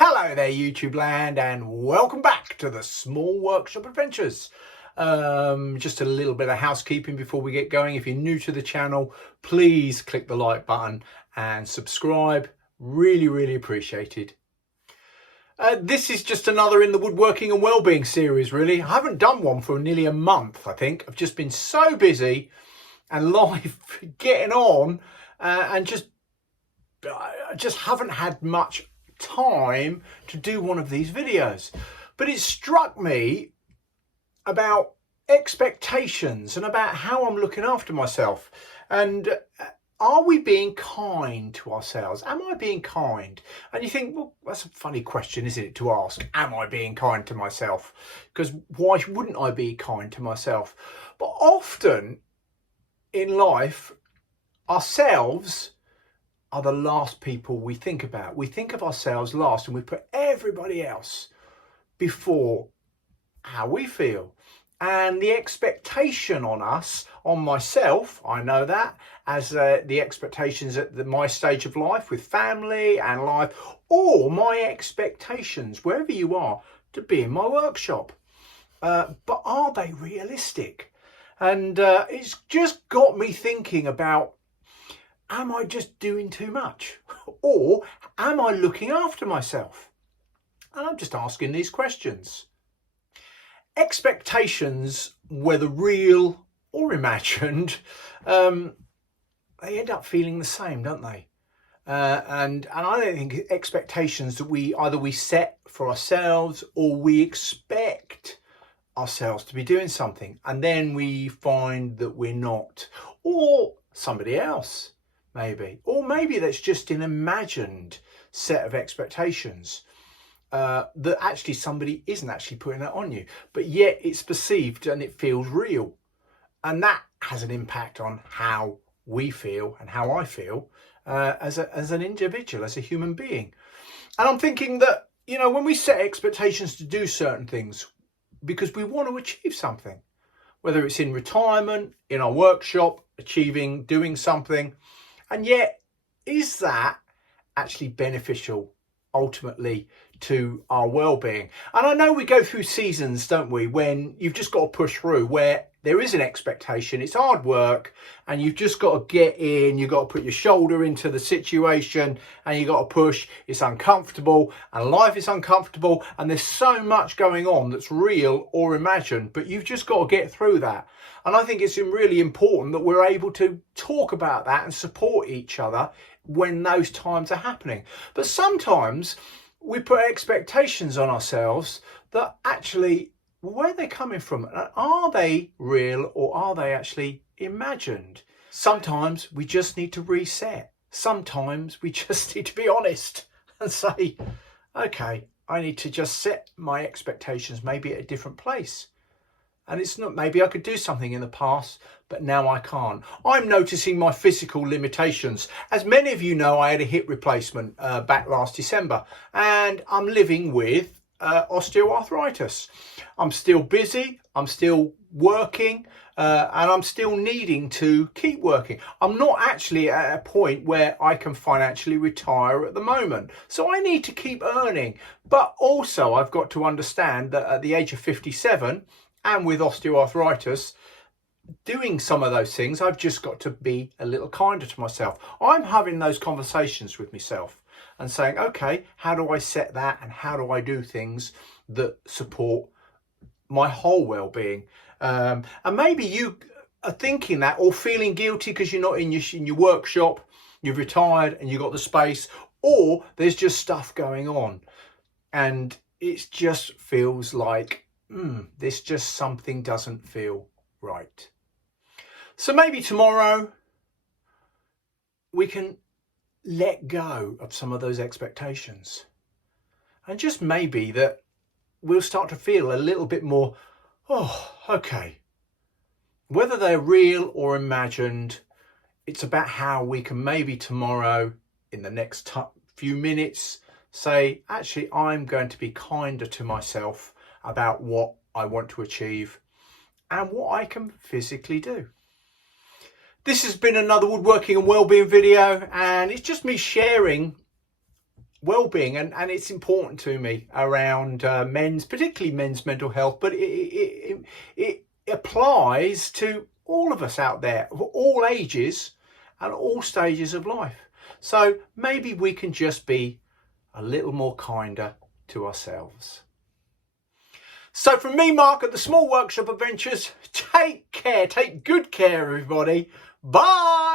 Hello there YouTube land, and welcome back to the Small Workshop Adventures. Just a little bit of housekeeping before we get going. If you're new to the channel, please click the like button and subscribe. Really appreciated. This is just another in the Woodworking and Wellbeing series, really. I haven't done one for nearly a month, I think. I've just been so busy and life getting on and I just haven't had much time to do one of these videos. But it struck me about expectations and about how I'm looking after myself, and are we being kind to ourselves? Am I being kind? And you think, well, that's a funny question, isn't it, to ask, am I being kind to myself? Because why wouldn't I be kind to myself? But often in life, ourselves are the last people we think about. We think of ourselves last, and we put everybody else before how we feel. And the expectation on us, on myself, I know that, as the expectations at my stage of life with family and life, or my expectations, wherever you are, to be in my workshop. But are they realistic? And it's just got me thinking about, am I just doing too much? Or am I looking after myself? And I'm just asking these questions. Expectations, whether real or imagined, they end up feeling the same, don't they? And I don't think expectations that we set for ourselves, or we expect ourselves to be doing something, and then we find that we're not, or somebody else. Or maybe that's just an imagined set of expectations that actually somebody isn't actually putting that on you, but yet it's perceived and it feels real. And that has an impact on how we feel and how I feel as an individual, as a human being. And I'm thinking that, you know, when we set expectations to do certain things because we want to achieve something, whether it's in retirement, in our workshop, doing something, and yet, is that actually beneficial ultimately to our well-being? And I know we go through seasons, don't we, when you've just got to push through, where there is an expectation, it's hard work, and you've just got to get in, you've got to put your shoulder into the situation, and you've got to push. It's uncomfortable, and life is uncomfortable, and there's so much going on that's real or imagined, but you've just got to get through that. And I think it's really important that we're able to talk about that and support each other when those times are happening. But sometimes we put expectations on ourselves that actually, where are they coming from? Are they real, or are they actually imagined? Sometimes we just need to reset. Sometimes we just need to be honest and say, okay, I need to just set my expectations maybe at a different place. And it's not, maybe I could do something in the past, but now I can't. I'm noticing my physical limitations. As many of you know, I had a hip replacement back last December, and I'm living with osteoarthritis. I'm still busy, I'm still working, and I'm still needing to keep working. I'm not actually at a point where I can financially retire at the moment. So I need to keep earning. But also I've got to understand that at the age of 57, and with osteoarthritis, doing some of those things, I've just got to be a little kinder to myself. I'm having those conversations with myself and saying, okay, how do I set that, and how do I do things that support my whole well-being? And maybe you are thinking that, or feeling guilty because you're not in your workshop, you've retired and you've got the space, or there's just stuff going on and it just feels like, this just something doesn't feel right. So maybe tomorrow we can let go of some of those expectations, and just maybe that we'll start to feel a little bit more, oh, okay. Whether they're real or imagined, it's about how we can maybe tomorrow, in the next few minutes, say, actually, I'm going to be kinder to myself about what I want to achieve and what I can physically do. This has been another Woodworking and Wellbeing video, and it's just me sharing well-being, and it's important to me around particularly men's mental health, but it applies to all of us out there of all ages and all stages of life. So maybe we can just be a little more kinder to ourselves. So from me, Mark, at the Small Workshop Adventures, take care, take good care, everybody. Bye.